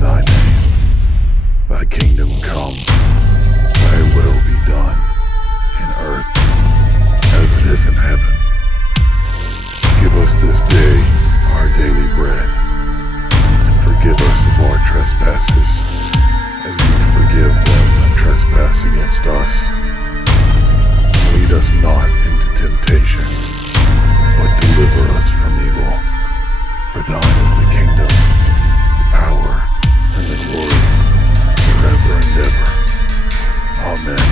thy name. Thy kingdom come. Thy will be done in earth as it is in heaven. Give us this day our daily bread, and forgive us of our trespasses, as we forgive them that trespass against us. Lead us not into temptation, but deliver us from evil. For thine is the kingdom, the power, and the glory, forever and ever. Amen.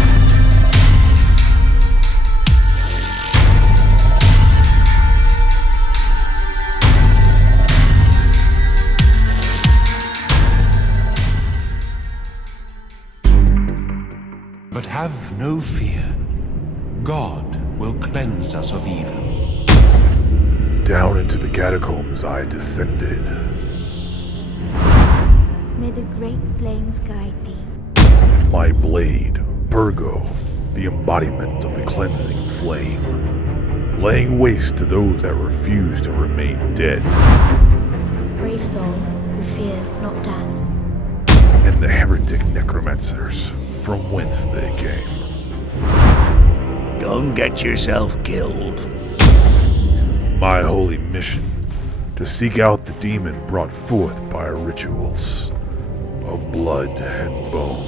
But have no fear. God will cleanse us of evil. Down into the catacombs I descended. May the great flames guide thee. My blade, Virgo, the embodiment of the cleansing flame, laying waste to those that refuse to remain dead. Brave soul who fears not death. And the heretic necromancers, from whence they came. Don't get yourself killed. My holy mission, to seek out the demon brought forth by our rituals of blood and bone.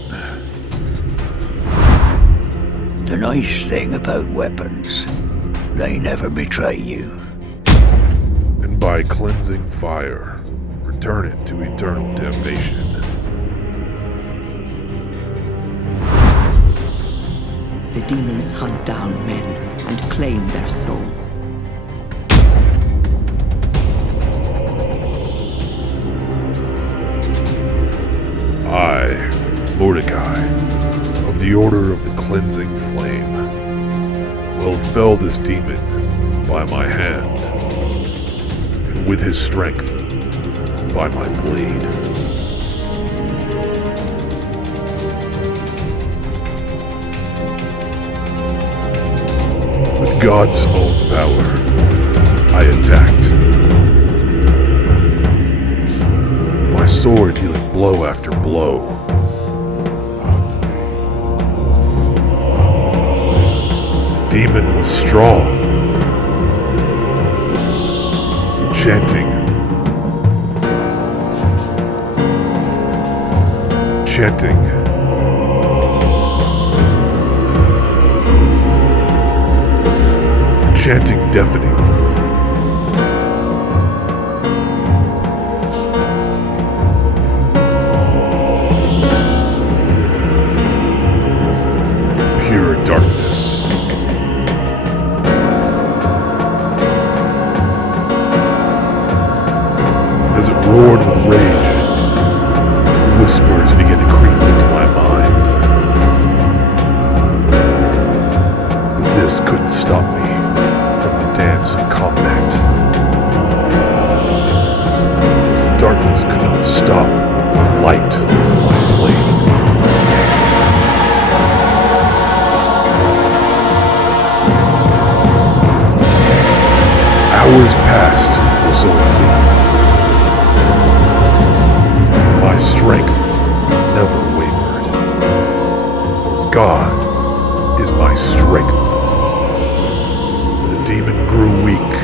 The nice thing about weapons, they never betray you. And by cleansing fire, return it to eternal damnation. The demons hunt down men and claim their souls. I, Mordecai, of the Order of the Cleansing Flame, will fell this demon by my hand, and with his strength, by my blade. With God's own power, I attacked. My sword dealing blow after blow. The demon was strong, chanting, deafening. Pure darkness. As it roared with rage, the whispers began to creep into my mind. But this couldn't stop me from the dance of combat. Darkness could not stop the light of my blade. Hours passed, or so it seemed. My strength never wavered, for God is my strength. The demon grew weak.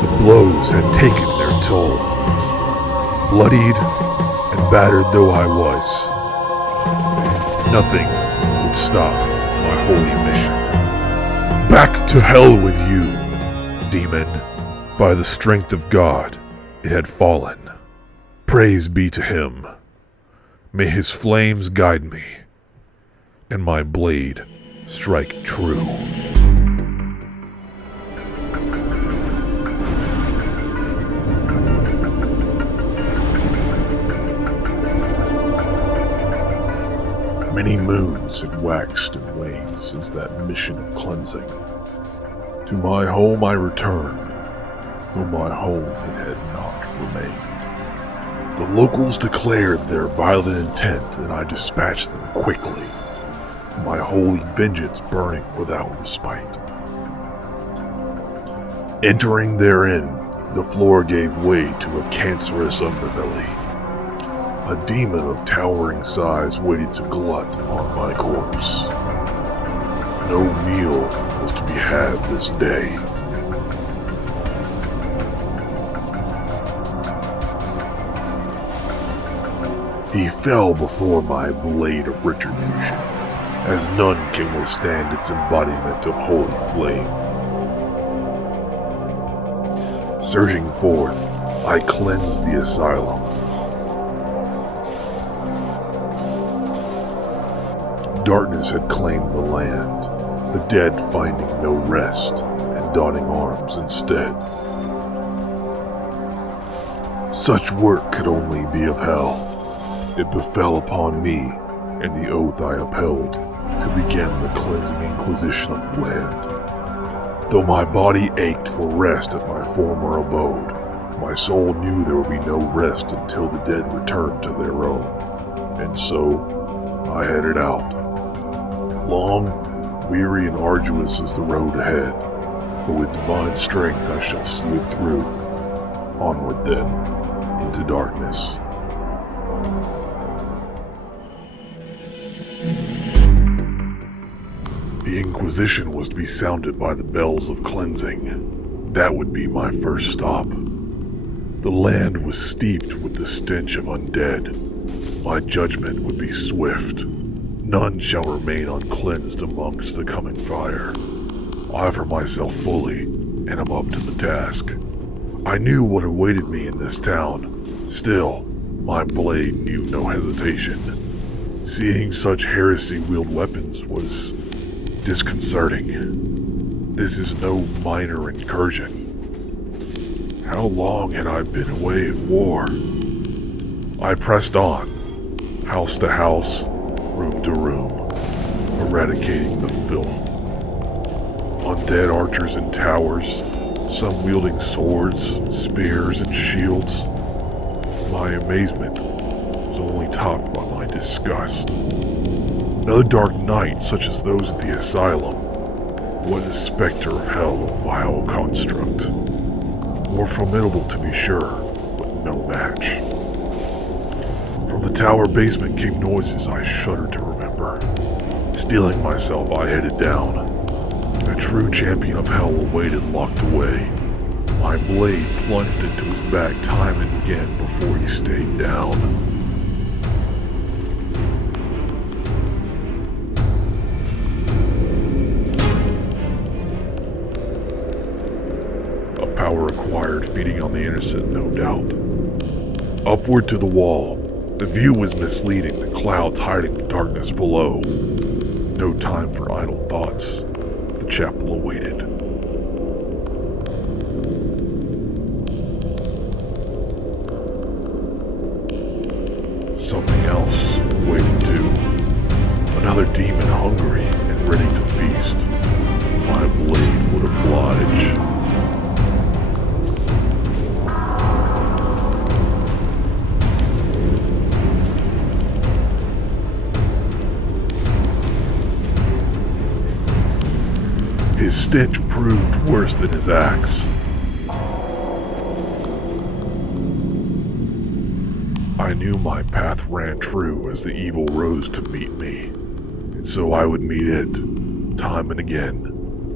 The blows had taken their toll. Bloodied and battered though I was, nothing would stop my holy mission. Back to hell with you, demon. By the strength of God, it had fallen. Praise be to him. May his flames guide me, and my blade strike true. Many moons had waxed and waned since that mission of cleansing. To my home I returned, though my home it had not remained. The locals declared their violent intent, and I dispatched them quickly, my holy vengeance burning without respite. Entering therein, the floor gave way to a cancerous underbelly. A demon of towering size waited to glut on my corpse. No meal was to be had this day. He fell before my blade of retribution, as none can withstand its embodiment of holy flame. Surging forth, I cleansed the asylum. Darkness had claimed the land, the dead finding no rest and donning arms instead. Such work could only be of hell. It befell upon me, and the oath I upheld, to begin the cleansing inquisition of the land. Though my body ached for rest at my former abode, my soul knew there would be no rest until the dead returned to their own. And so, I headed out. Long, weary, and arduous is the road ahead, but with divine strength I shall see it through. Onward then, into darkness. The Inquisition was to be sounded by the bells of cleansing. That would be my first stop. The land was steeped with the stench of undead. My judgment would be swift. None shall remain uncleansed amongst the coming fire. I offer myself fully, and am up to the task. I knew what awaited me in this town. Still, my blade knew no hesitation. Seeing such heresy-wield weapons was disconcerting. This is no minor incursion. How long had I been away at war? I pressed on, house to house, room to room, eradicating the filth. Undead archers in towers, some wielding swords, spears, and shields. My amazement was only topped by my disgust. Another dark night such as those at the asylum. What a specter of hell, a vile construct. More formidable to be sure, but no match. From the tower basement came noises I shudder to remember. Steeling myself, I headed down. A true champion of hell awaited locked away. My blade plunged into his back time and again before he stayed down. A power acquired feeding on the innocent, no doubt. Upward to the wall, the view was misleading, the clouds hiding the darkness below. No time for idle thoughts. The chapel awaited. Something else waiting too. Another demon hungry and ready to feast. My blade would oblige. His stench proved worse than his axe. I knew my path ran true as the evil rose to meet me, and so I would meet it, time and again,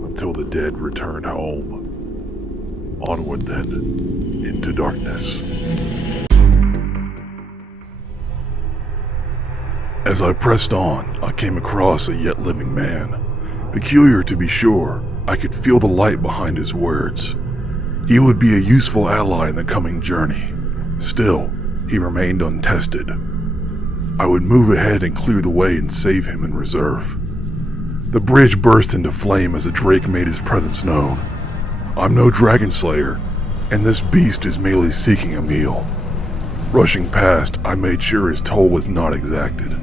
until the dead returned home. Onward then, into darkness. As I pressed on, I came across a yet living man. Peculiar to be sure, I could feel the light behind his words. He would be a useful ally in the coming journey. Still, he remained untested. I would move ahead and clear the way and save him in reserve. The bridge burst into flame as a drake made his presence known. I'm no dragon slayer, and this beast is merely seeking a meal. Rushing past, I made sure his toll was not exacted.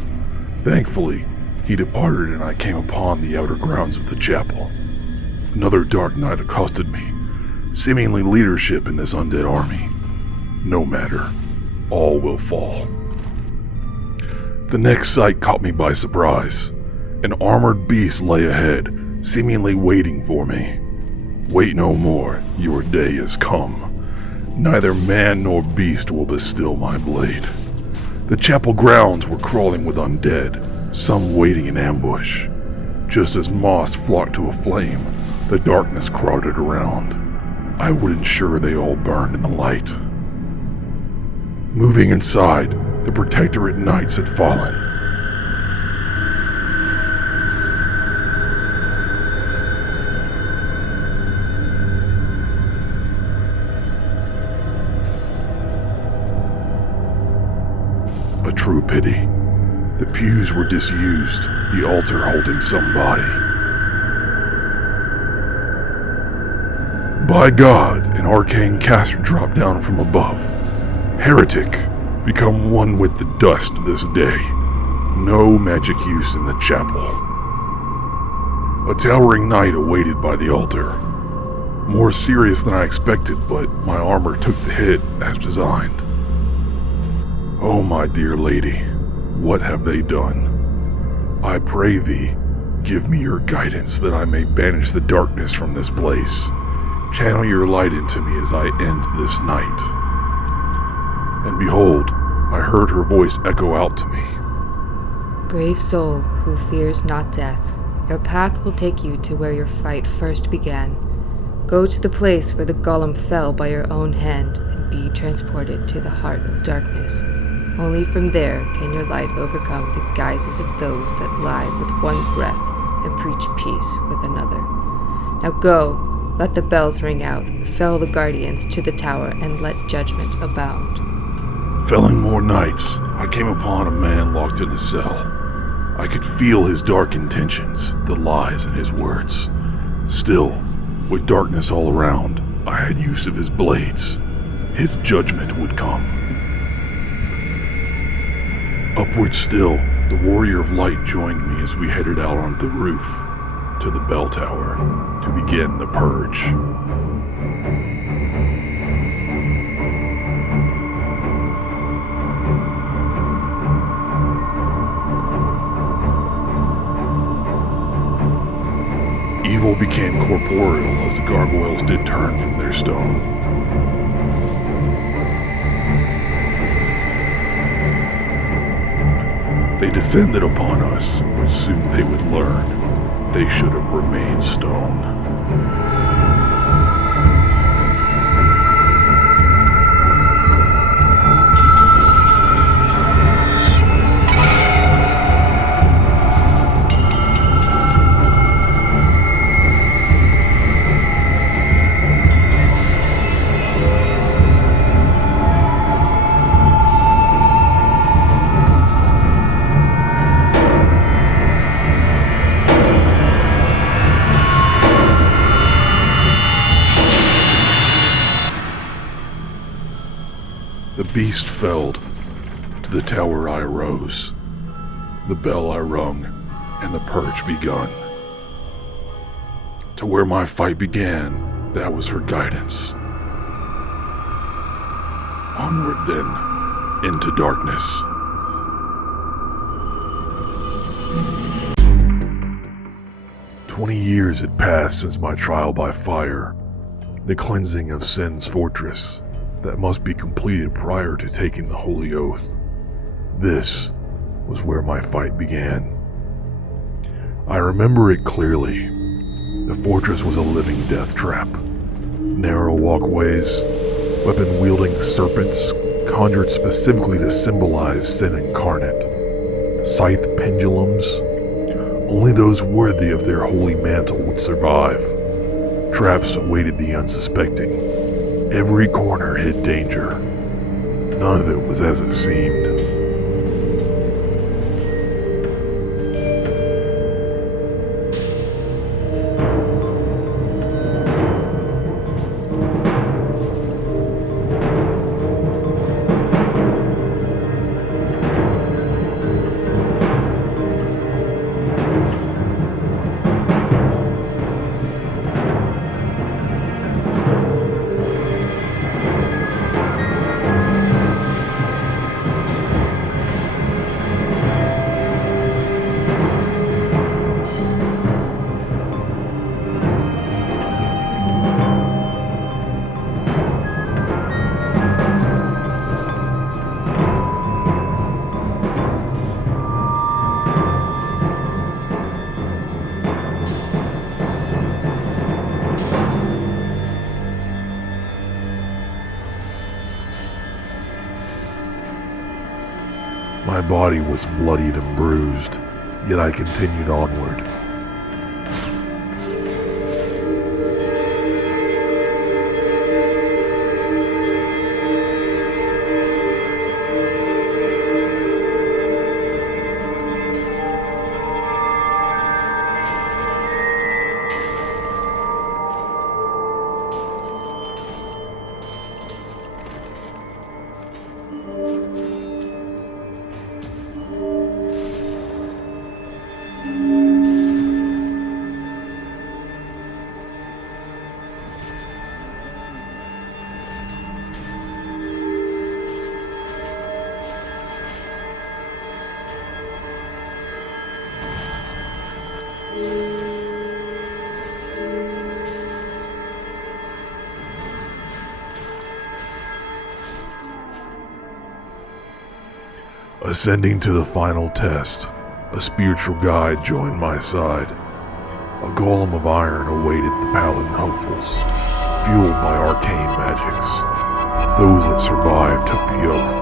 Thankfully, he departed and I came upon the outer grounds of the chapel. Another dark night accosted me, seemingly leadership in this undead army. No matter, all will fall. The next sight caught me by surprise. An armored beast lay ahead, seemingly waiting for me. Wait no more, your day has come. Neither man nor beast will bestill my blade. The chapel grounds were crawling with undead, some waiting in ambush. Just as moths flocked to a flame, the darkness crowded around. I would ensure they all burned in the light. Moving inside, the Protectorate Knights had fallen. A true pity. The pews were disused, the altar holding some body. By God, an arcane caster dropped down from above. Heretic, become one with the dust this day. No magic use in the chapel. A towering knight awaited by the altar. More serious than I expected, but my armor took the hit as designed. Oh, my dear lady, what have they done? I pray thee, give me your guidance that I may banish the darkness from this place. Channel your light into me as I end this night. And behold, I heard her voice echo out to me. Brave soul who fears not death, your path will take you to where your fight first began. Go to the place where the golem fell by your own hand and be transported to the heart of darkness. Only from there can your light overcome the guises of those that lie with one breath and preach peace with another. Now go, let the bells ring out, fell the guardians to the tower, and let judgment abound. Felling more nights, I came upon a man locked in a cell. I could feel his dark intentions, the lies in his words. Still, with darkness all around, I had use of his blades. His judgment would come. Upward still, the Warrior of Light joined me as we headed out onto the roof, to the bell tower, to begin the purge. Evil became corporeal as the gargoyles did turn from their stone. They descended upon us, but soon they would learn they should have remained stone. The beast felled. To the tower I arose. The bell I rung, and the purge begun. To where my fight began, that was her guidance. Onward then, into darkness. "20 years had passed since my trial by fire, the cleansing of sin's fortress that must be completed prior to taking the holy oath. This was where my fight began. I remember it clearly. The fortress was a living death trap. Narrow walkways, weapon-wielding serpents conjured specifically to symbolize sin incarnate. Scythe pendulums. Only those worthy of their holy mantle would survive. Traps awaited the unsuspecting. Every corner hid danger. None of it was as it seemed. My body was bloodied and bruised, yet I continued onward. Ascending to the final test, a spiritual guide joined my side. A golem of iron awaited the paladin hopefuls, fueled by arcane magics. Those that survived took the oath.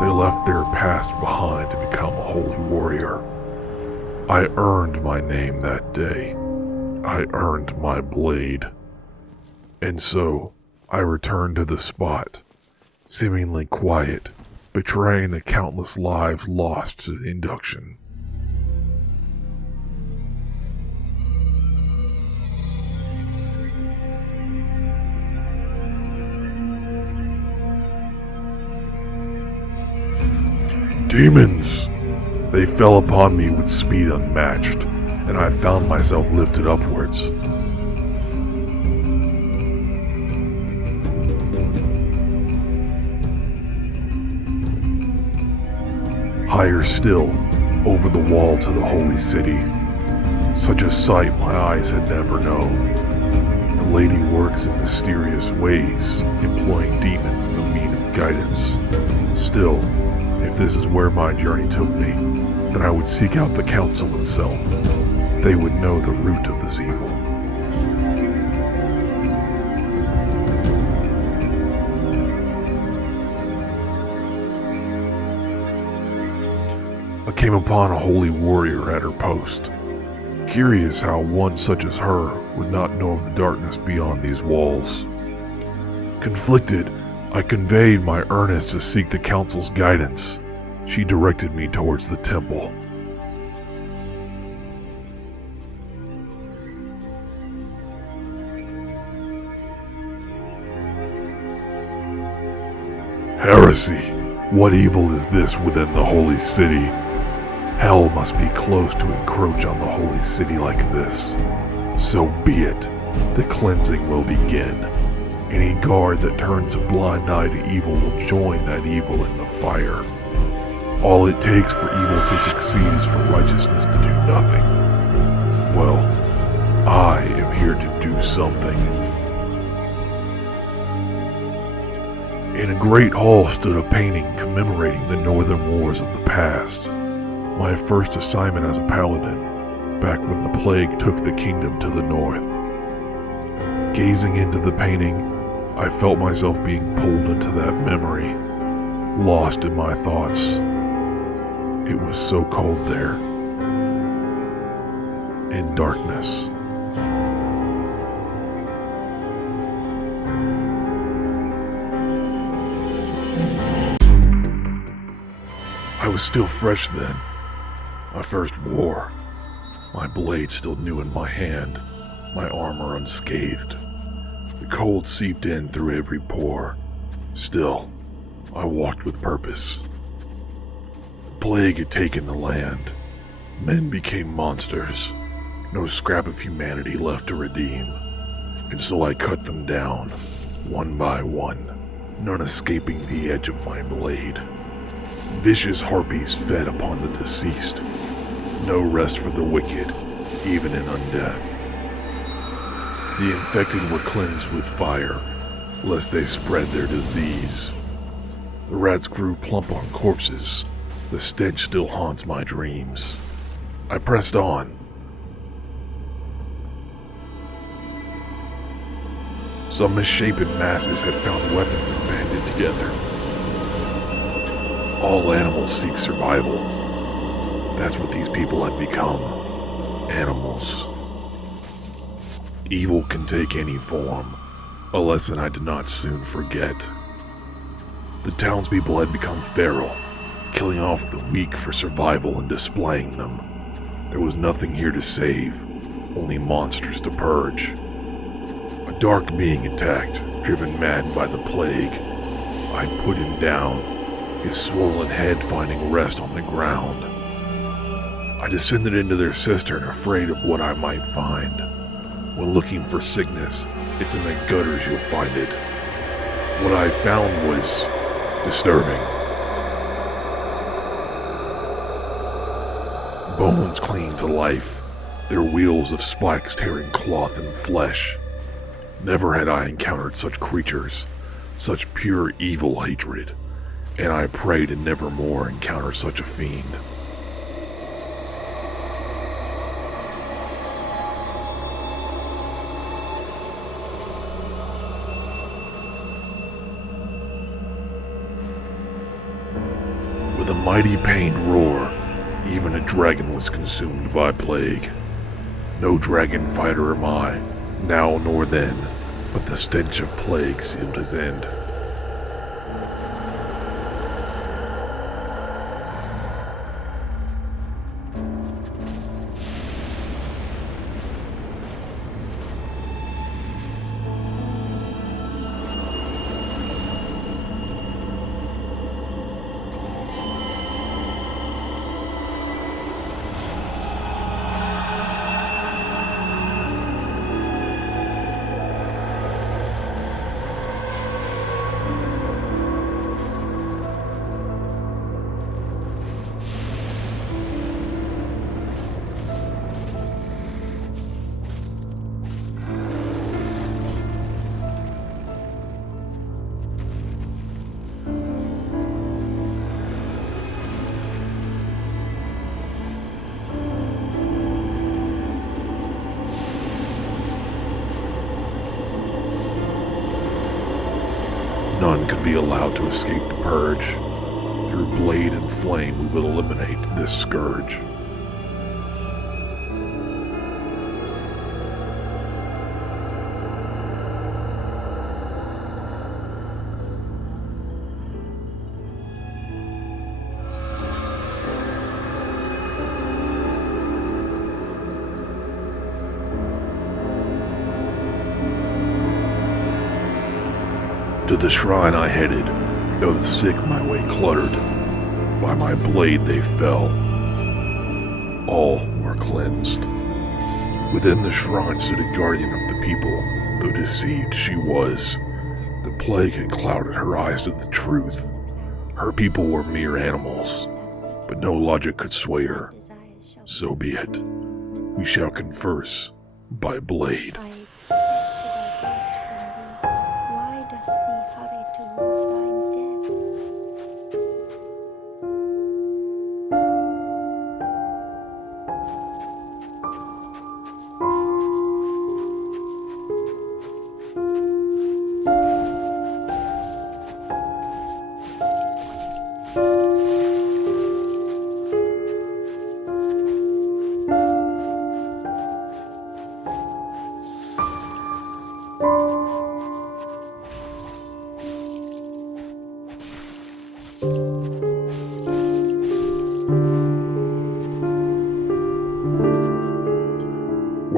They left their past behind to become a holy warrior. I earned my name that day. I earned my blade. And so, I returned to the spot, seemingly quiet, betraying the countless lives lost to the induction. Demons! They fell upon me with speed unmatched, and I found myself lifted upwards. Higher still, over the wall to the holy city. Such a sight my eyes had never known. The lady works in mysterious ways, employing demons as a means of guidance. Still, if this is where my journey took me, then I would seek out the council itself. They would know the root of this evil. I came upon a holy warrior at her post. Curious how one such as her would not know of the darkness beyond these walls. Conflicted, I conveyed my earnest to seek the council's guidance. She directed me towards the temple. Heresy! What evil is this within the holy city? Hell must be close to encroach on the holy city like this. So be it. The cleansing will begin. Any guard that turns a blind eye to evil will join that evil in the fire. All it takes for evil to succeed is for righteousness to do nothing. Well, I am here to do something. In a great hall stood a painting commemorating the northern wars of the past. My first assignment as a paladin, back when the plague took the kingdom to the north. Gazing into the painting, I felt myself being pulled into that memory, lost in my thoughts. It was so cold there, in darkness. I was still fresh then, my first war, my blade still new in my hand, my armor unscathed. The cold seeped in through every pore. Still, I walked with purpose. The plague had taken the land. Men became monsters. No scrap of humanity left to redeem. And so I cut them down, one by one, none escaping the edge of my blade. Vicious harpies fed upon the deceased. No rest for the wicked, even in undeath. The infected were cleansed with fire, lest they spread their disease. The rats grew plump on corpses. The stench still haunts my dreams. I pressed on. Some misshapen masses had found weapons and banded together. All animals seek survival. That's what these people had become. Animals. Evil can take any form, a lesson I did not soon forget. The townspeople had become feral, killing off the weak for survival and displaying them. There was nothing here to save, only monsters to purge. A dark being attacked, driven mad by the plague. I put him down, his swollen head finding rest on the ground. I descended into their cistern, afraid of what I might find. When looking for sickness, it's in the gutters you'll find it. What I found was disturbing. Bones clinging to life, their wheels of spikes tearing cloth and flesh. Never had I encountered such creatures, such pure evil hatred, and I pray to never more encounter such a fiend. With a mighty pained roar, even a dragon was consumed by plague. No dragon fighter am I, now nor then, but the stench of plague sealed his end. None could be allowed to escape the purge. Through blade and flame we will eliminate this scourge. To the shrine I headed, though the sick my way cluttered. By my blade they fell. All were cleansed. Within the shrine stood a guardian of the people, though deceived she was. The plague had clouded her eyes to the truth. Her people were mere animals, but no logic could sway her. So be it. We shall converse by blade. I expected as much from thee. Why dost thee hurry toward thine death?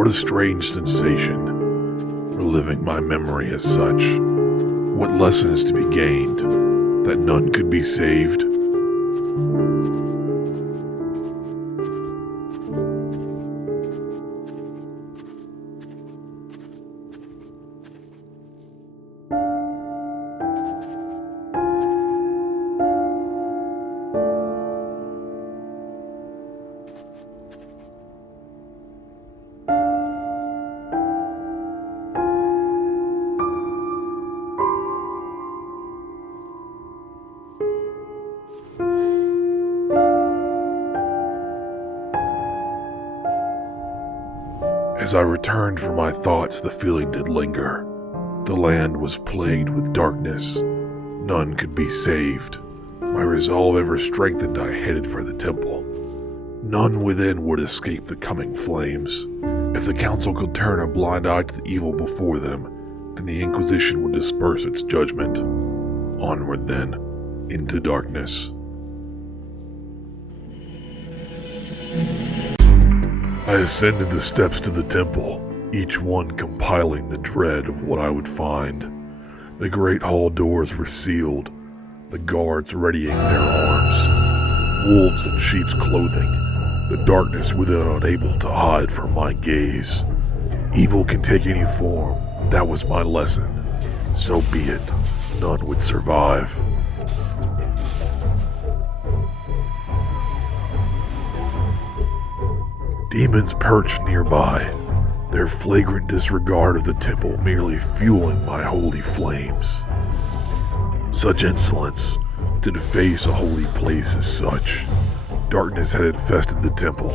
What a strange sensation, reliving my memory as such. What lesson is to be gained? That none could be saved? As I returned from my thoughts, the feeling did linger. The land was plagued with darkness. None could be saved. My resolve ever strengthened, I headed for the temple. None within would escape the coming flames. If the council could turn a blind eye to the evil before them, then the Inquisition would disperse its judgment. Onward then, into darkness. I ascended the steps to the temple, each one compiling the dread of what I would find. The great hall doors were sealed, the guards readying their arms. Wolves in sheep's clothing, the darkness within unable to hide from my gaze. Evil can take any form, that was my lesson. So be it, none would survive. Demons perched nearby, their flagrant disregard of the temple merely fueling my holy flames. Such insolence, to deface a holy place as such. Darkness had infested the temple.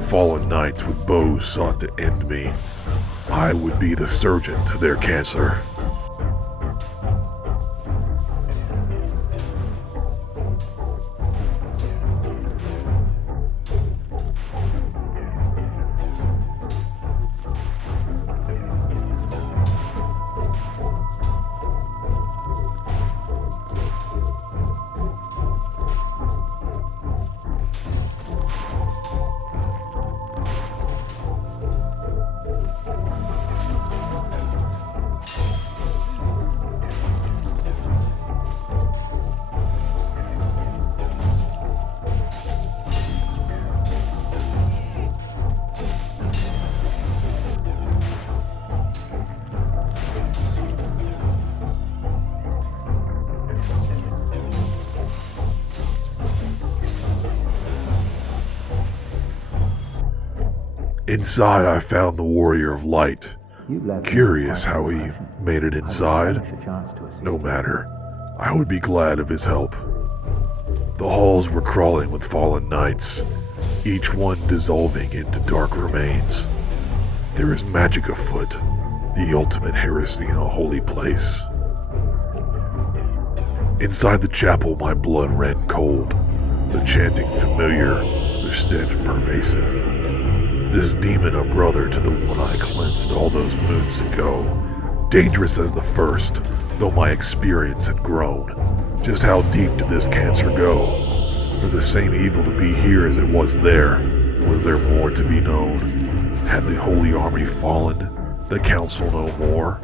Fallen knights with bows sought to end me. I would be the surgeon to their cancer. Inside, I found the Warrior of Light. Curious how he made it inside. No matter. I would be glad of his help. The halls were crawling with fallen knights, each one dissolving into dark remains. There is magic afoot, the ultimate heresy in a holy place. Inside the chapel, my blood ran cold, the chanting familiar, the stench pervasive. This demon a brother to the one I cleansed all those moons ago. Dangerous as the first, though my experience had grown. Just how deep did this cancer go? For the same evil to be here as it was there, was there more to be known? Had the Holy Army fallen? The Council no more?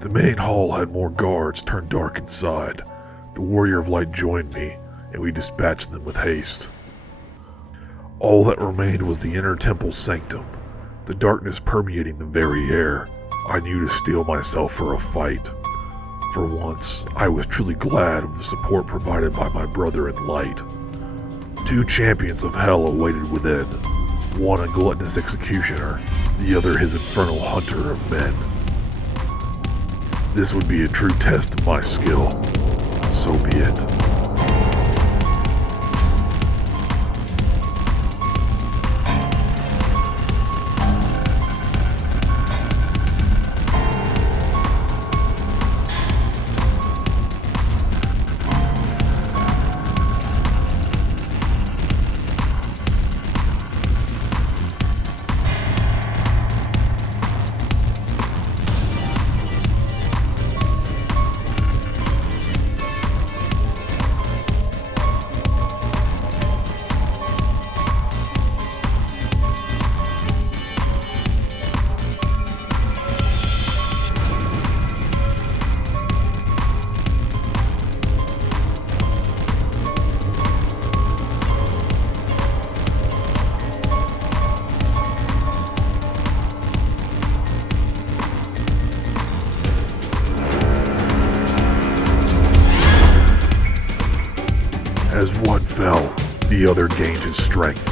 The main hall had more guards turned dark inside. The Warrior of Light joined me, and we dispatched them with haste. All that remained was the inner temple sanctum, the darkness permeating the very air. I knew to steel myself for a fight. For once, I was truly glad of the support provided by my brother in light. 2 champions of hell awaited within, one a gluttonous executioner, the other his infernal hunter of men. This would be a true test of my skill. So be it. As one fell, the other gained his strength.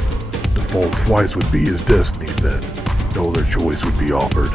To fall twice would be his destiny then. No other choice would be offered.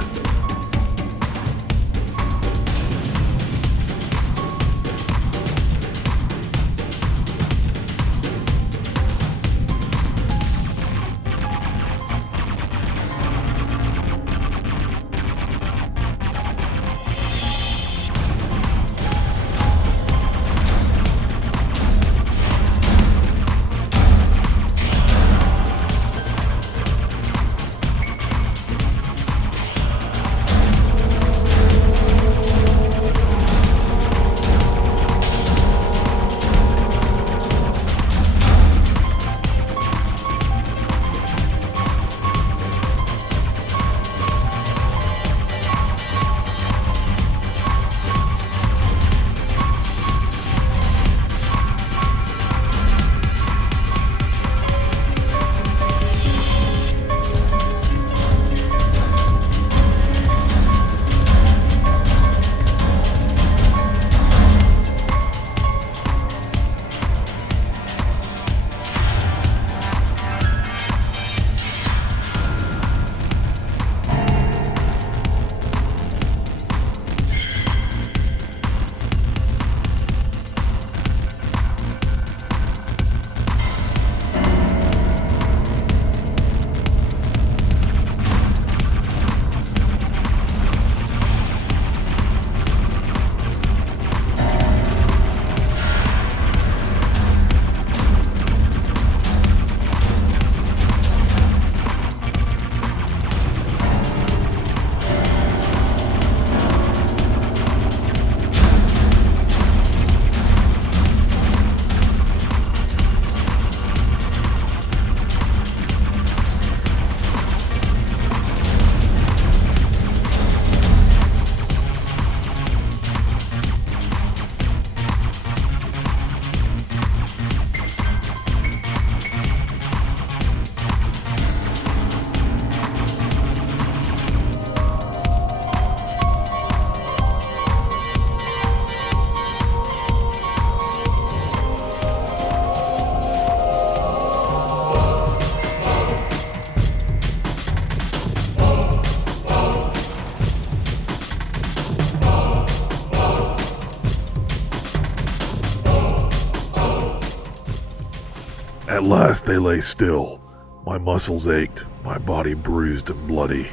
At last they lay still. My muscles ached, my body bruised and bloody.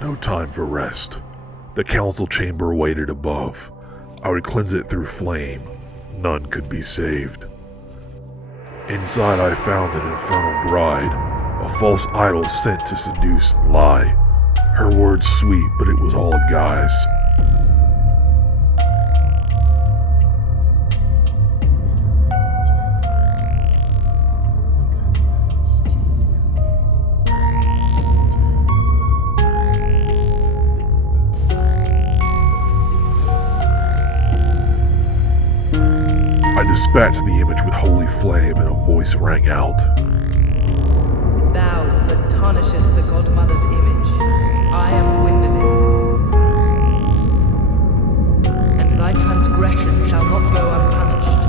No time for rest. The council chamber waited above. I would cleanse it through flame. None could be saved. Inside I found an infernal bride, a false idol sent to seduce and lie. Her words sweet, but it was all a guise. spat to the image with holy flame, and a voice rang out. Thou that tarnishest the godmother's image, I am Gwyndolin. And thy transgression shall not go unpunished.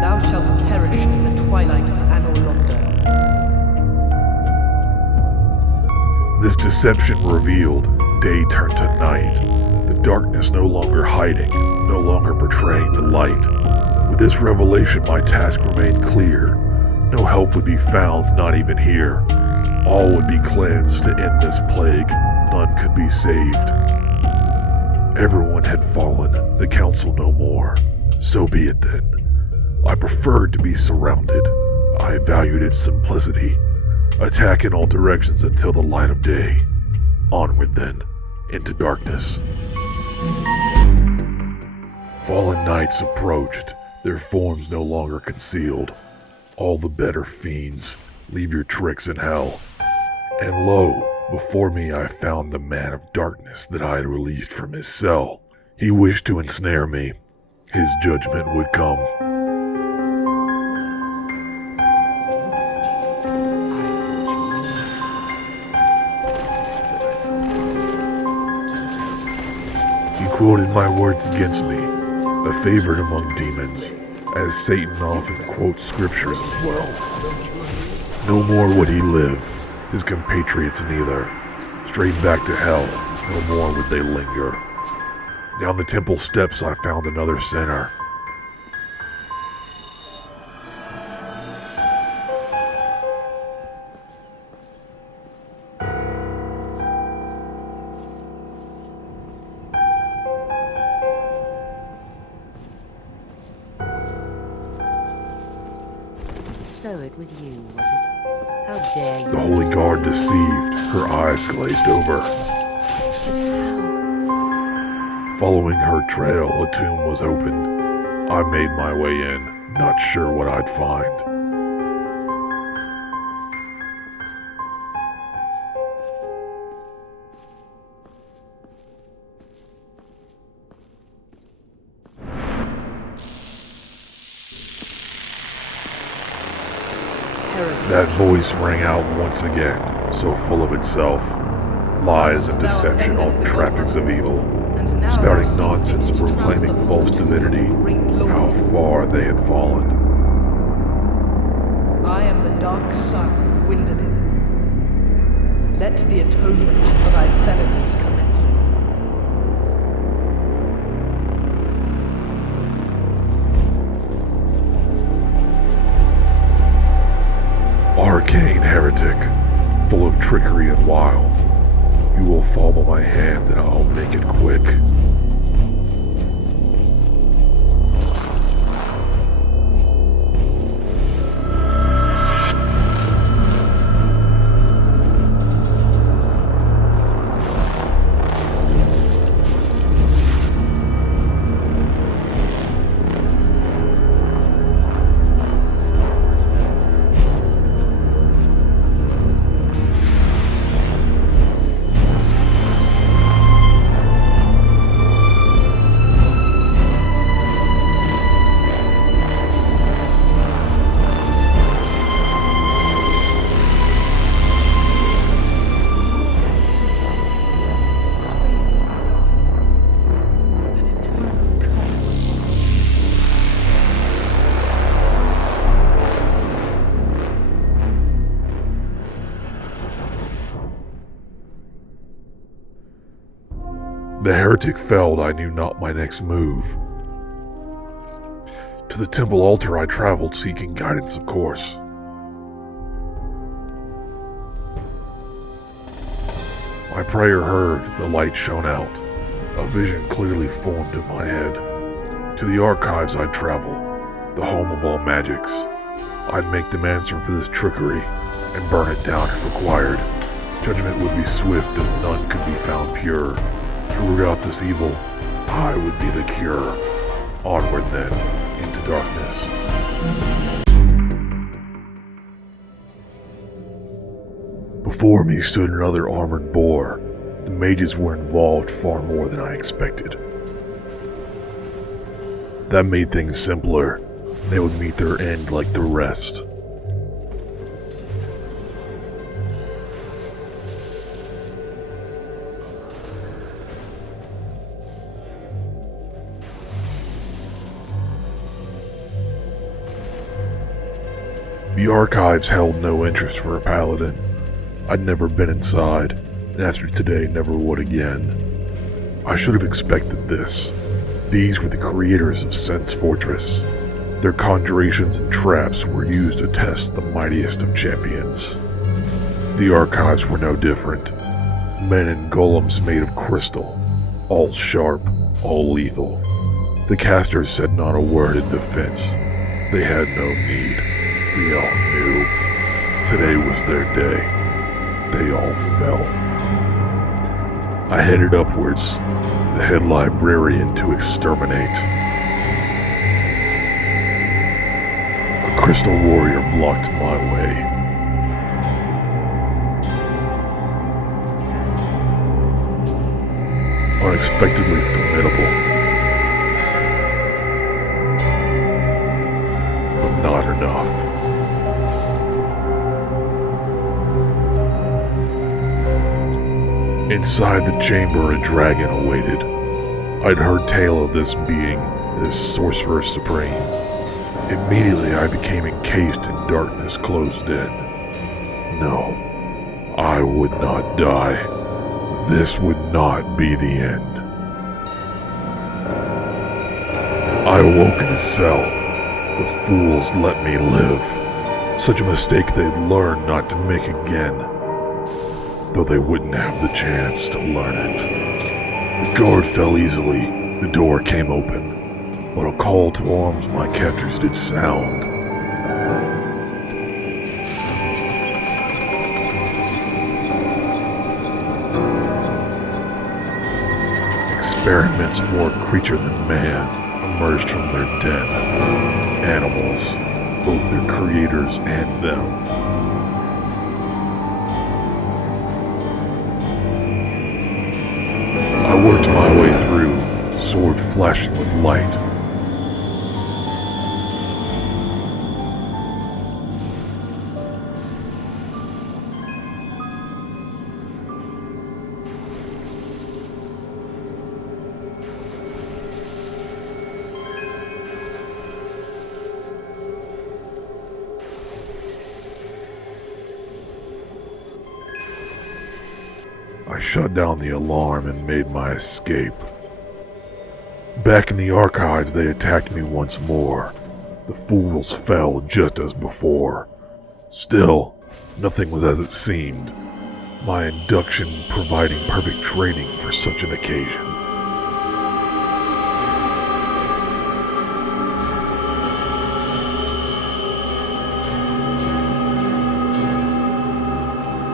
Thou shalt perish in the twilight of Anor Londo. This deception revealed, day turned to night, the darkness no longer hiding, no longer betraying the light. With this revelation, my task remained clear. No help would be found, not even here. All would be cleansed to end this plague. None could be saved. Everyone had fallen, the council no more. So be it then. I preferred to be surrounded. I valued its simplicity. Attack in all directions until the light of day. Onward then, into darkness. Fallen knights approached, their forms no longer concealed. All the better fiends, leave your tricks in hell. And lo, before me I found the man of darkness that I had released from his cell. He wished to ensnare me. His judgment would come. He quoted my words against me, a favorite among demons, as Satan often quotes scriptures as well. No more would he live, his compatriots neither. Straight back to hell, no more would they linger. Down the temple steps I found another sinner. So it was you, was it? How dare you? The holy guard deceived, her eyes glazed over. But how? Following her trail, a tomb was opened. I made my way in, not sure what I'd find. That voice rang out once again, so full of itself. Lies and deception, all trappings of evil. Spouting nonsense and proclaiming false divinity. How far they had fallen. I am the dark sun, Gwyndolin. Let the atonement for thy felonies commence. Arcane heretic, full of trickery and wile. You will fall by my hand and I'll make it quick. The heretic felled, I knew not my next move. To the temple altar I traveled, seeking guidance, of course. My prayer heard, the light shone out. A vision clearly formed in my head. To the archives I'd travel, the home of all magics. I'd make them answer for this trickery, and burn it down if required. Judgment would be swift, as none could be found pure. To root out this evil, I would be the cure. Onward then, into darkness. Before me stood another armored boar. The mages were involved far more than I expected. That made things simpler. They would meet their end like the rest. The archives held no interest for a paladin. I'd never been inside, and after today never would again. I should have expected this. These were the creators of Sen's Fortress. Their conjurations and traps were used to test the mightiest of champions. The archives were no different. Men and golems made of crystal, all sharp, all lethal. The casters said not a word in defense. They had no need. We all knew. Today was their day. They all fell. I headed upwards, the head librarian to exterminate. A crystal warrior blocked my way. Unexpectedly formidable. But not enough. Inside the chamber, a dragon awaited. I'd heard tale of this being, this sorcerer supreme. Immediately I became encased in darkness, closed in. No, I would not die. This would not be the end. I awoke in a cell. The fools let me live. Such a mistake they'd learn not to make again. Though they wouldn't have the chance to learn it. The guard fell easily, the door came open, but a call to arms my captors did sound. Experiments more creature than man emerged from their den. Animals, both their creators and them. I worked my way through, sword flashing with light. I shut down the alarm and made my escape. Back in the archives, they attacked me once more. The fools fell just as before. Still, nothing was as it seemed. My induction providing perfect training for such an occasion.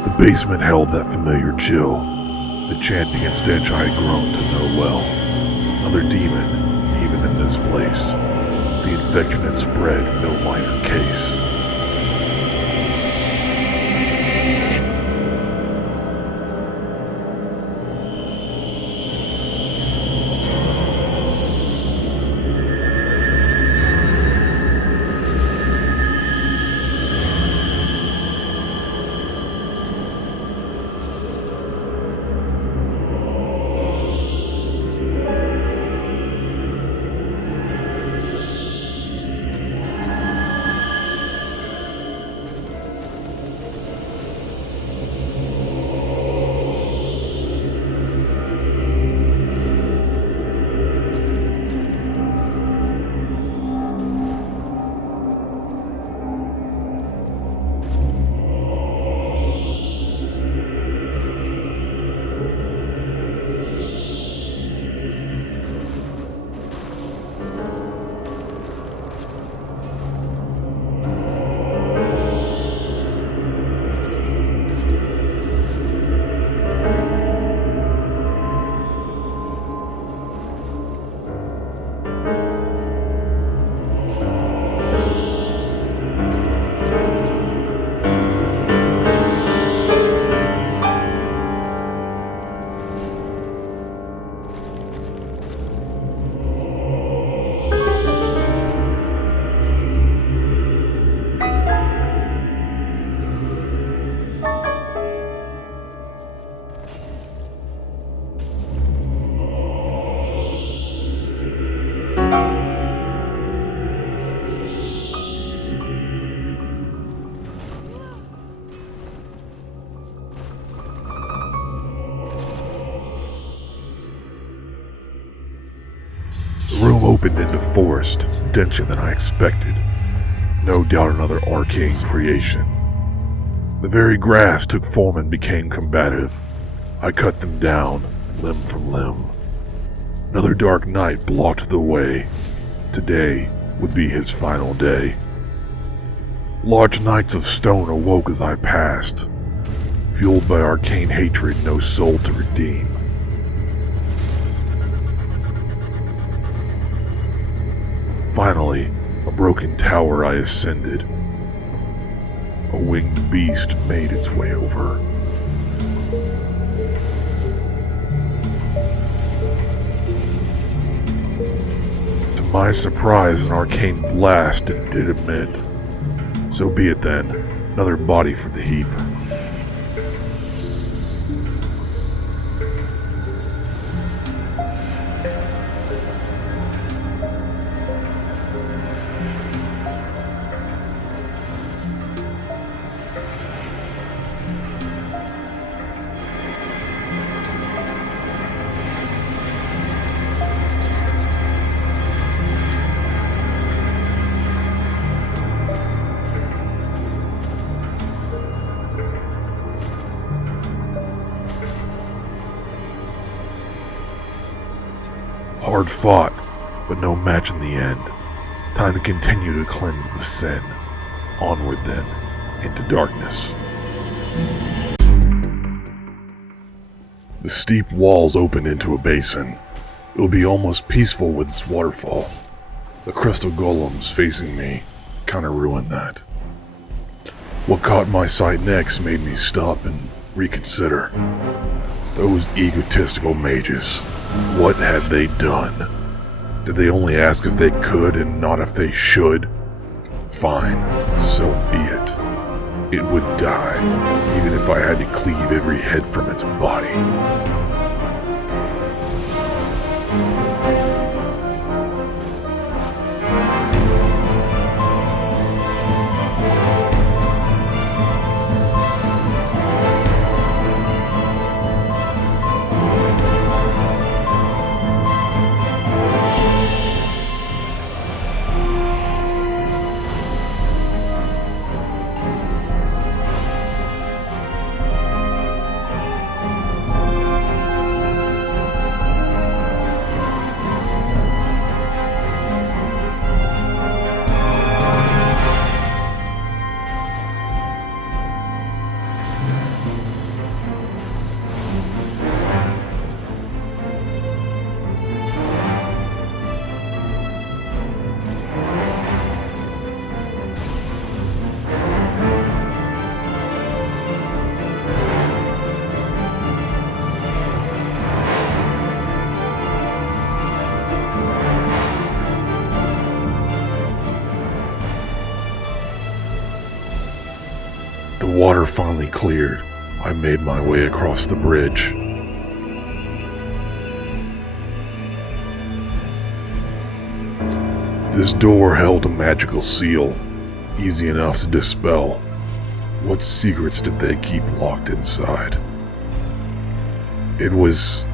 The basement held that familiar chill. The chanting and stench I had grown to know well. Another demon, even in this place. The infection had spread, no minor case. The room opened into forest, denser than I expected. No doubt another arcane creation. The very grass took form and became combative. I cut them down, limb from limb. Another dark night blocked the way. Today would be his final day. Large knights of stone awoke as I passed, fueled by arcane hatred no soul to redeem. Finally, a broken tower I ascended. A winged beast made its way over. To my surprise, an arcane blast did emit. So be it then, another body for the heap. Hard fought, but no match in the end. Time to continue to cleanse the sin. Onward then, into darkness. The steep walls opened into a basin. It will be almost peaceful with its waterfall. The crystal golems facing me kinda ruined that. What caught my sight next made me stop and reconsider. Those egotistical mages. What had they done? Did they only ask if they could and not if they should? Fine, so be it. It would die, even if I had to cleave every head from its body. The water finally cleared. I made my way across the bridge. This door held a magical seal, easy enough to dispel. What secrets did they keep locked inside? It was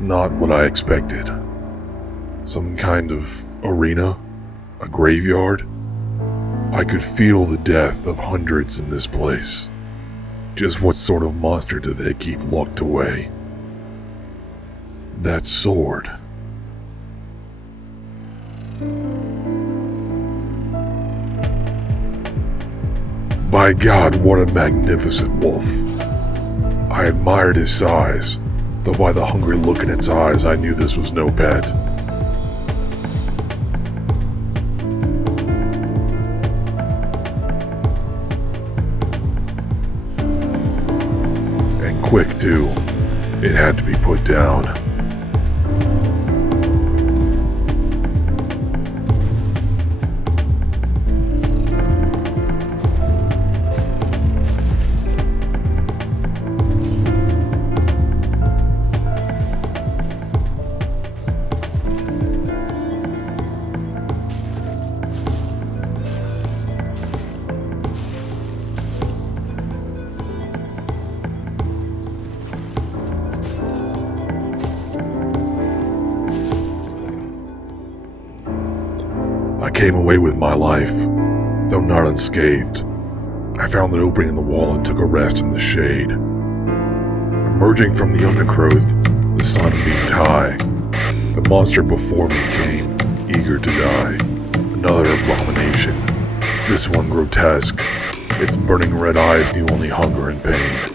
not what I expected. Some kind of arena? A graveyard? I could feel the death of hundreds in this place. Just what sort of monster do they keep locked away? That sword. By God, what a magnificent wolf. I admired his size, though by the hungry look in its eyes I knew this was no pet. Quick, too. It had to be put down. came away with my life, though not unscathed. I found an opening in the wall and took a rest in the shade. Emerging from the undergrowth, the sun beamed high. The monster before me came, eager to die. Another abomination. This one grotesque. Its burning red eyes knew only hunger and pain.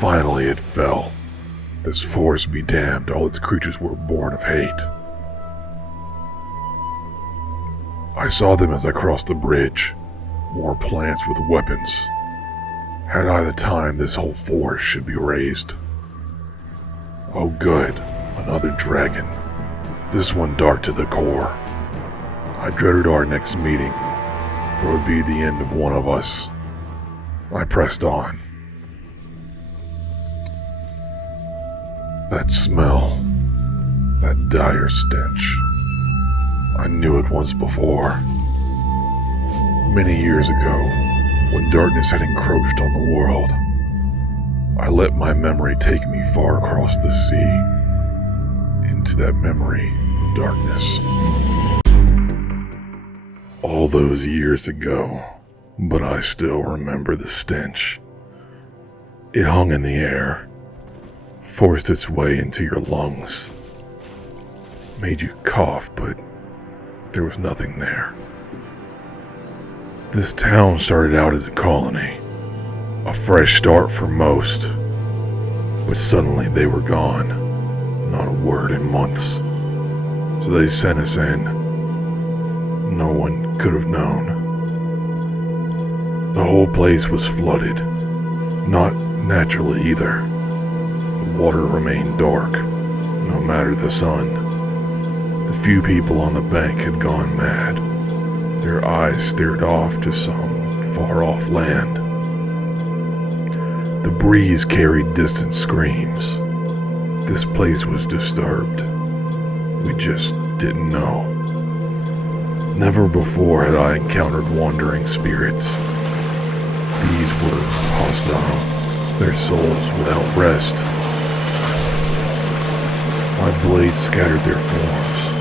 Finally it fell. This forest be damned, all its creatures were born of hate. I saw them as I crossed the bridge. More plants with weapons. Had I the time, this whole forest should be razed. Oh good, another dragon. This one dark to the core. I dreaded our next meeting, for it would be the end of one of us. I pressed on. That smell, that dire stench. I knew it once before. Many years ago, when darkness had encroached on the world, I let my memory take me far across the sea, into that memory of darkness. All those years ago, but I still remember the stench. It hung in the air, forced its way into your lungs, made you cough, but there was nothing there. This town started out as a colony, a fresh start for most, but suddenly they were gone, not a word in months. So they sent us in. No one could have known. The whole place was flooded, not naturally either. The water remained dark, no matter the sun. The few people on the bank had gone mad. Their eyes stared off to some far-off land. The breeze carried distant screams. This place was disturbed. We just didn't know. Never before had I encountered wandering spirits. These were hostile, their souls without rest. My blade scattered their forms,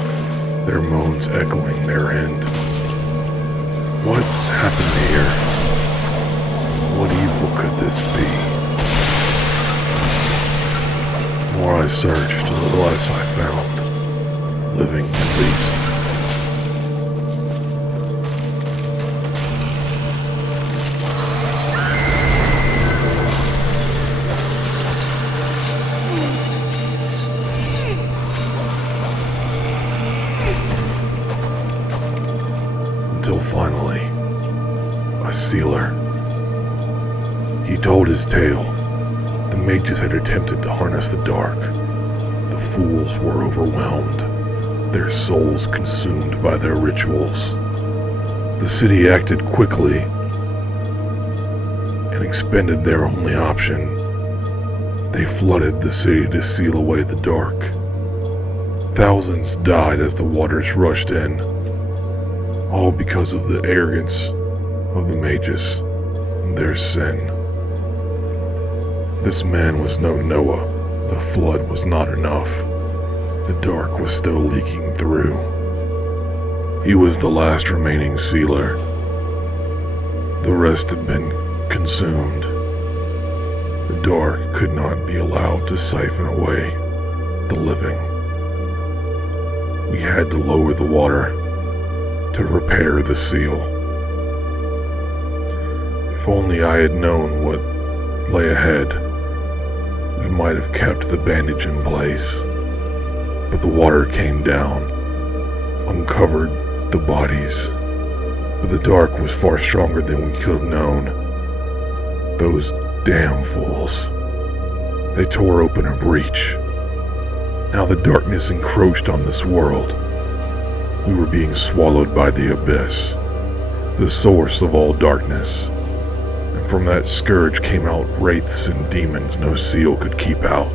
their moans echoing their end. What happened here? What evil could this be? The more I searched, the less I found, living at least. Until finally, a sealer. He told his tale. The mages had attempted to harness the dark. The fools were overwhelmed, their souls consumed by their rituals. The city acted quickly and expended their only option. They flooded the city to seal away the dark. Thousands died as the waters rushed in. All because of the arrogance of the mages and their sin. This man was no Noah. The flood was not enough. The dark was still leaking through. He was the last remaining sealer. The rest had been consumed. The dark could not be allowed to siphon away the living. We had to lower the water to repair the seal. If only I had known what lay ahead, we might have kept the bandage in place. But the water came down, uncovered the bodies. But the dark was far stronger than we could have known. Those damn fools. They tore open a breach. Now the darkness encroached on this world. We were being swallowed by the abyss, the source of all darkness. And from that scourge came out wraiths and demons no seal could keep out.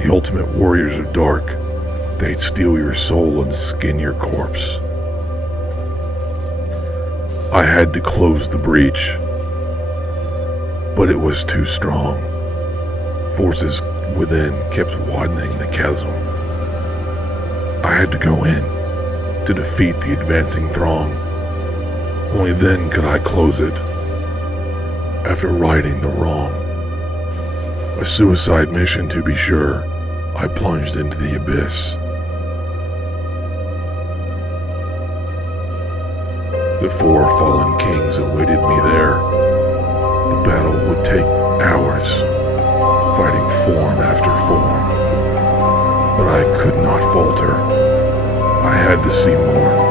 The ultimate warriors of dark. They'd steal your soul and skin your corpse. I had to close the breach, but it was too strong. Forces within kept widening the chasm. I had to go in to defeat the advancing throng. Only then could I close it, after righting the wrong. A suicide mission, to be sure. I plunged into the abyss. The 4 fallen kings awaited me there. The battle would take hours, fighting form after form. But I could not falter. I had to see more.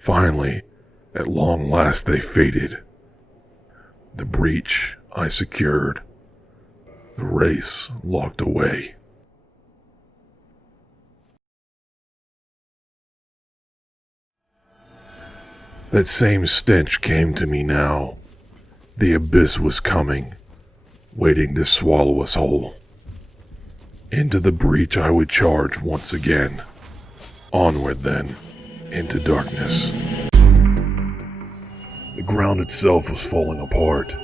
Finally, at long last they faded. The breach I secured. The race locked away. That same stench came to me now. The abyss was coming, waiting to swallow us whole. Into the breach I would charge once again. Onward then, into darkness. The ground itself was falling apart,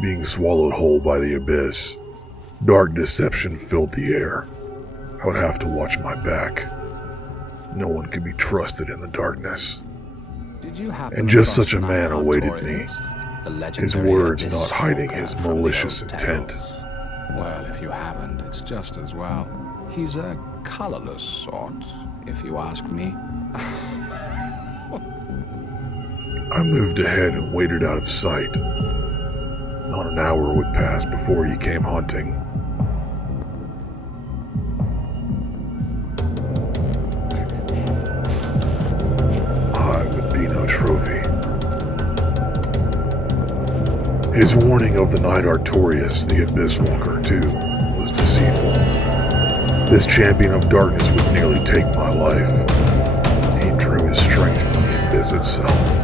being swallowed whole by the abyss. Dark deception filled the air. I would have to watch my back. No one could be trusted in the darkness. And just such a man awaited me, his words not hiding his malicious intent. Well, if you haven't, it's just as well. He's a colorless sort, if you ask me. I moved ahead and waited out of sight. Not an hour would pass before he came hunting. I would be no trophy. His warning of the Knight Artorias, the Abyss Walker, too, was deceitful. This champion of darkness would nearly take my life. He drew his strength from the Abyss itself.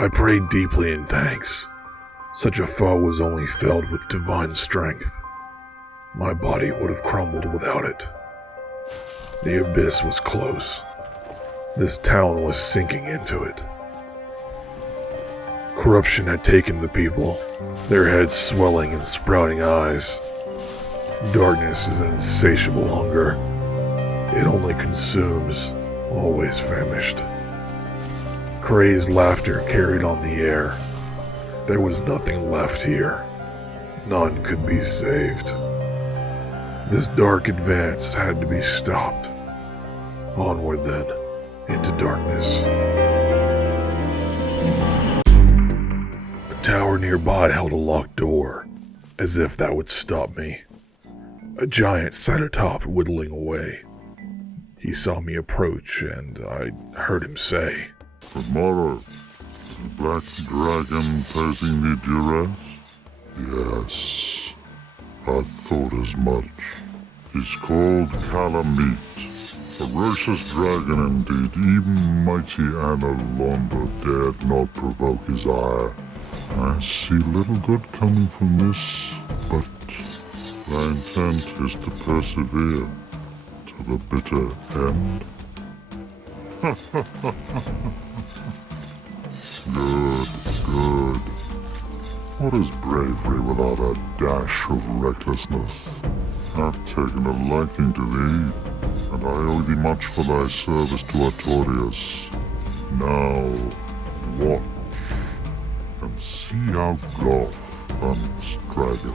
I prayed deeply in thanks. Such a foe was only felled with divine strength. My body would have crumbled without it. The abyss was close. This town was sinking into it. Corruption had taken the people, their heads swelling and sprouting eyes. Darkness is an insatiable hunger. It only consumes, always famished. Crazed laughter carried on the air. There was nothing left here. None could be saved. This dark advance had to be stopped. Onward then, into darkness. A tower nearby held a locked door, as if that would stop me. A giant sat atop, whittling away. He saw me approach, and I heard him say, "Tomorrow, the black dragon posing the duress? Yes, I thought as much. He's called Calamite. Ferocious dragon indeed. Even mighty Anna Londa dared not provoke his ire. I see little good coming from this, but my intent is to persevere to the bitter end." Good, good. What is bravery without a dash of recklessness? I've taken a liking to thee, and I owe thee much for thy service to Artorias. Now, watch, and see how Goth hunts dragons.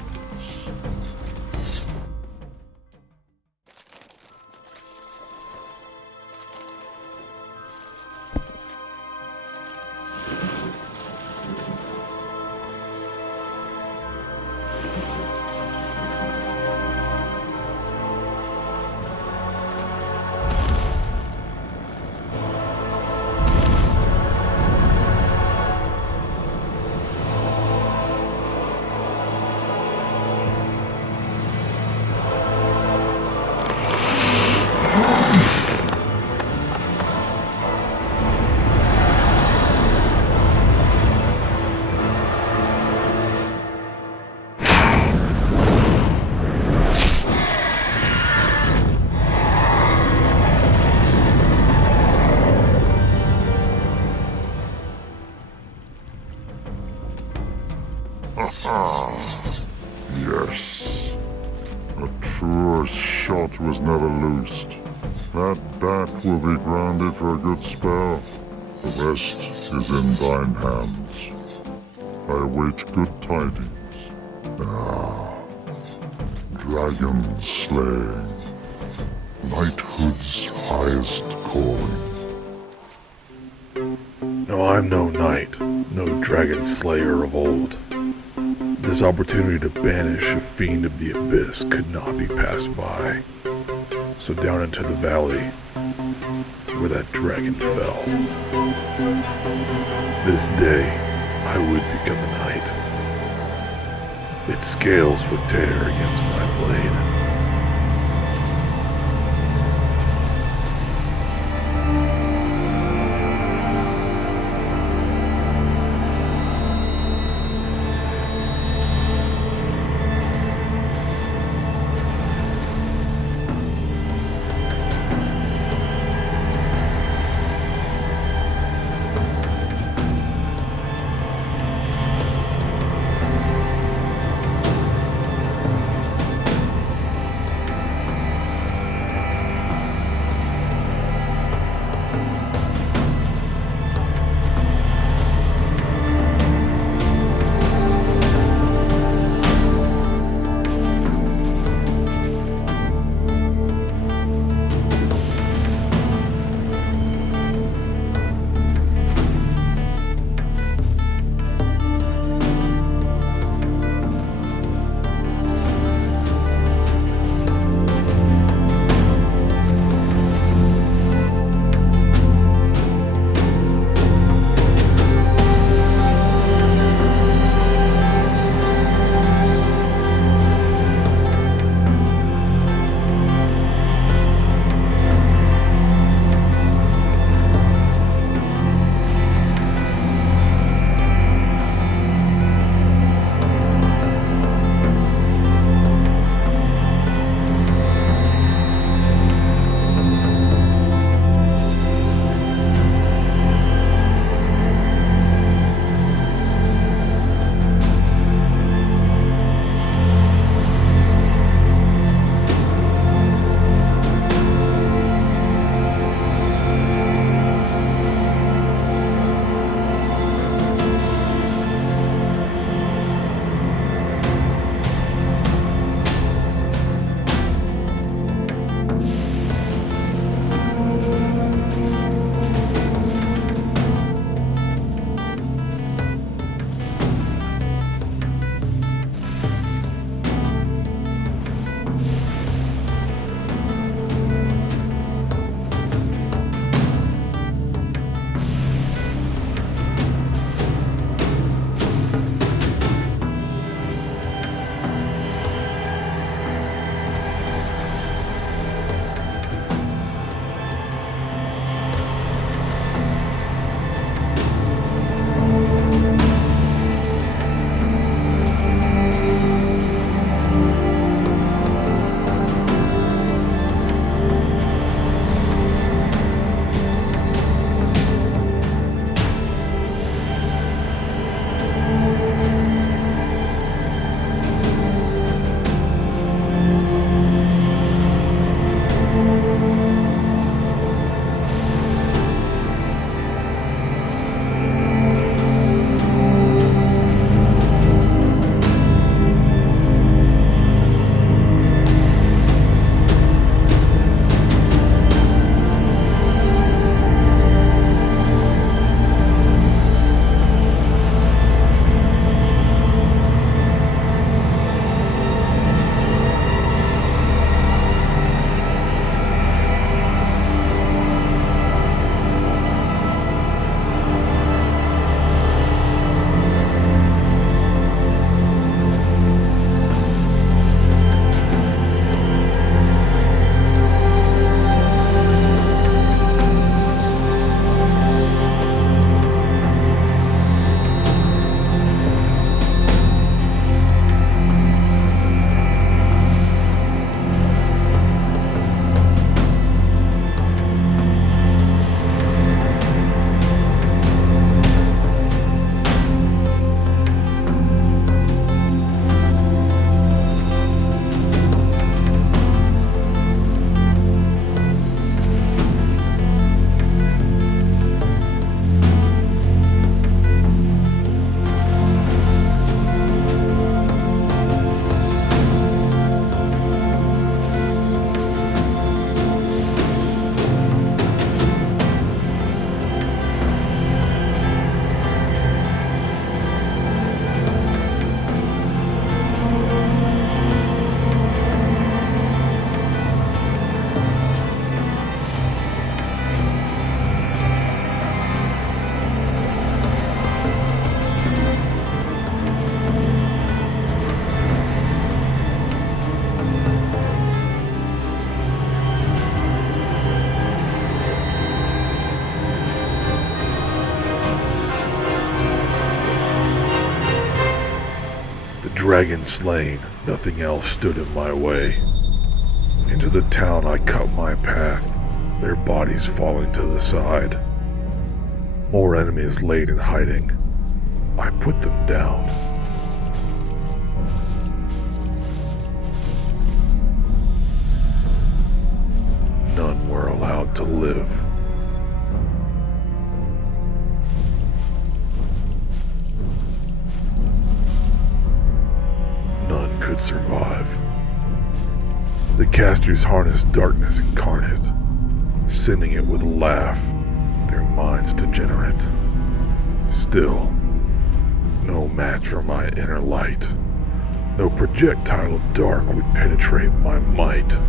Yes. A truer shot was never loosed. That bat will be grounded for a good spell. The rest is in thine hands. I await good tidings. Now, dragon slaying. Knighthood's highest calling. No, I'm no knight, no dragon slayer of old. This opportunity to banish a fiend of the abyss could not be passed by. So down into the valley, where that dragon fell. This day, I would become a knight. Its scales would tear against my blade. dragon slain, nothing else stood in my way. Into the town I cut my path, their bodies falling to the side. More enemies laid in hiding. I put them down. None were allowed to live. None could survive. The casters harnessed darkness incarnate, sending it with a laugh, their minds degenerate. Still, no match for my inner light. No projectile of dark would penetrate my might.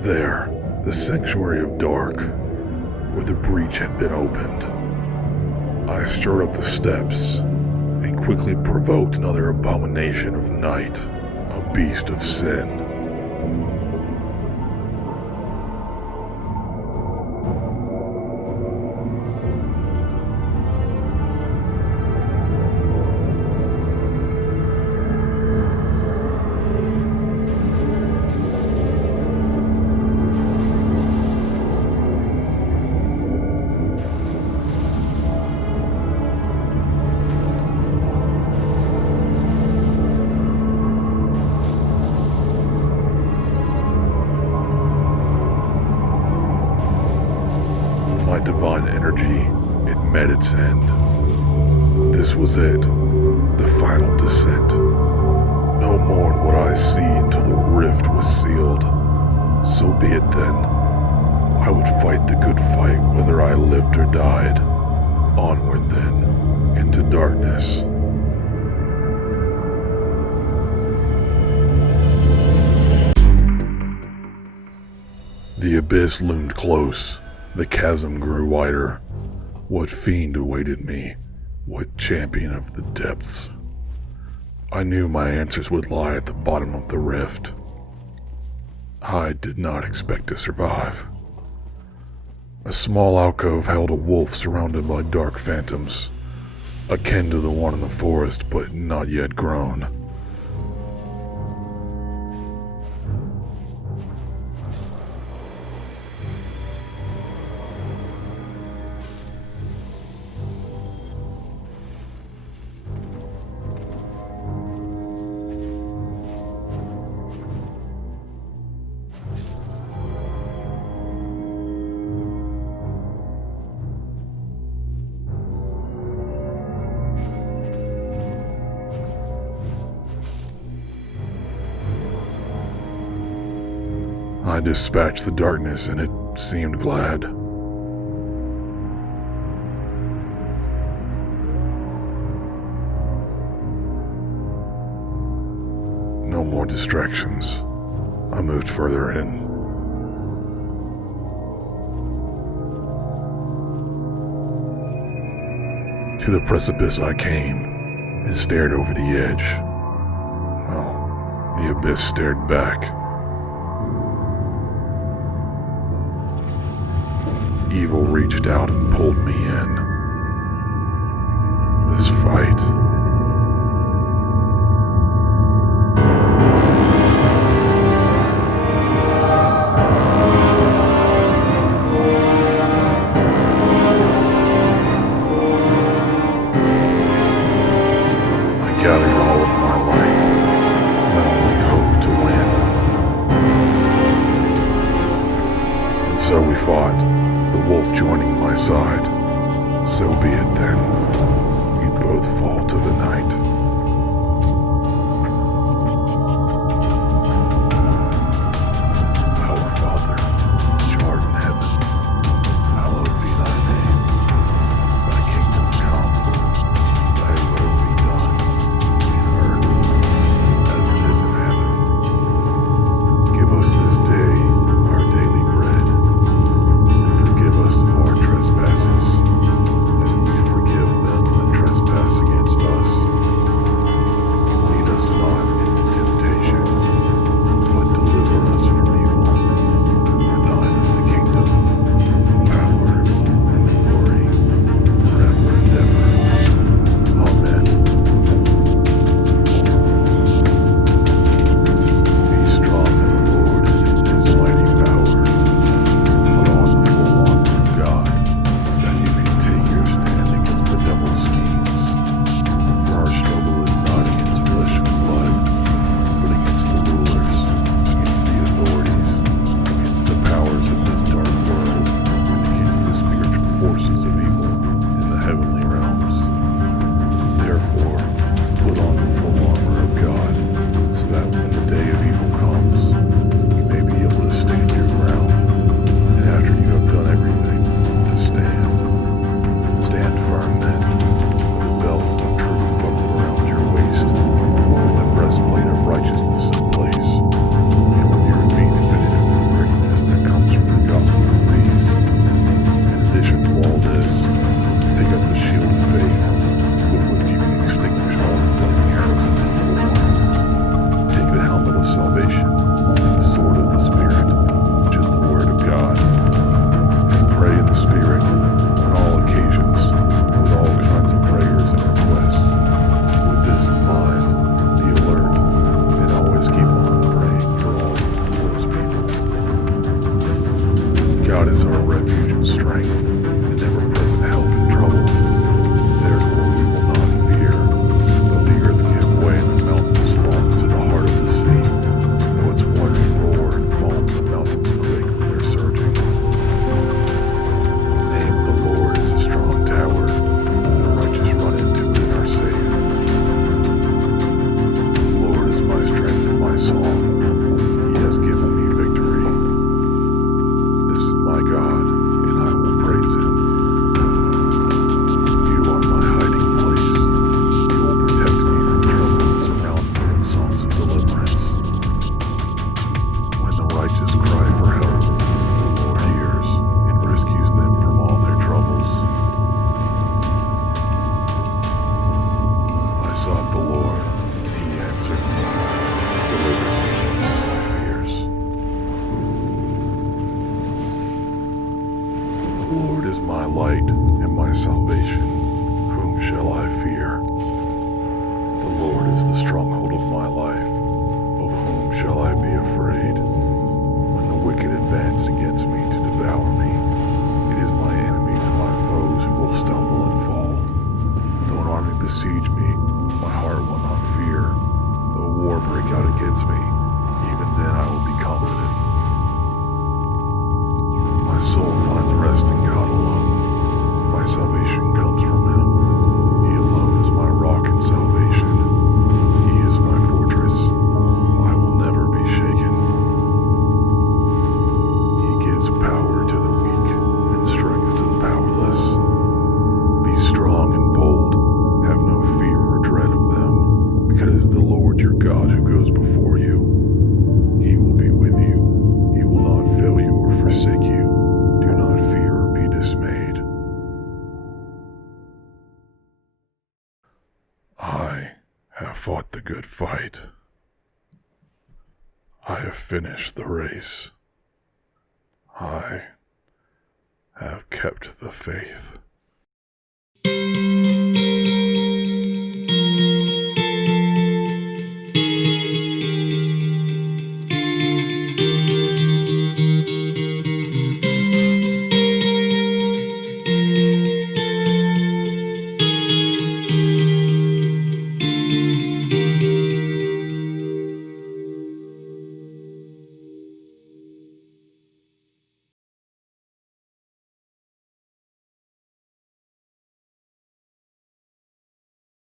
There, the sanctuary of dark, where the breach had been opened. I strode up the steps and quickly provoked another abomination of night, a beast of sin. Divine energy, it met its end. This was it, the final descent. No more would I see until the rift was sealed. So be it then. I would fight the good fight whether I lived or died. Onward then, into darkness. The abyss loomed close. The chasm grew wider. What fiend awaited me? What champion of the depths? I knew my answers would lie at the bottom of the rift. I did not expect to survive. A small alcove held a wolf surrounded by dark phantoms, akin to the one in the forest, but not yet grown. I dispatched the darkness and it seemed glad. No more distractions. I moved further in. To the precipice I came and stared over the edge. Well, the abyss stared back. Evil reached out and pulled me in. This fight. I gathered all of my light, my only hope to win. And so we fought. The wolf joining my side. So be it then. We'd both fall to the night. Our Father, which art in heaven, hallowed be thy name. Thy kingdom come, light and my salvation. Whom shall I fear? The Lord is the stronghold of my life. Of whom shall I be afraid? When the wicked advance against me to devour me, it is my enemies and my foes who will stumble and fall. Though an army besiege me, my heart will not fear. Though war break out against me, even then I will be confident. My soul finds rest in God alone. My salvation comes from Him. He alone is my rock and salvation. He is my fortress. I will never be shaken. He gives power to the weak and strength to the powerless. Be strong and bold. Have no fear or dread of them, because it is the Lord your God who goes before you. He will be with you. He will not fail you or forsake you. Do not fear or be dismayed. I have fought the good fight. I have finished the race. I have kept the faith.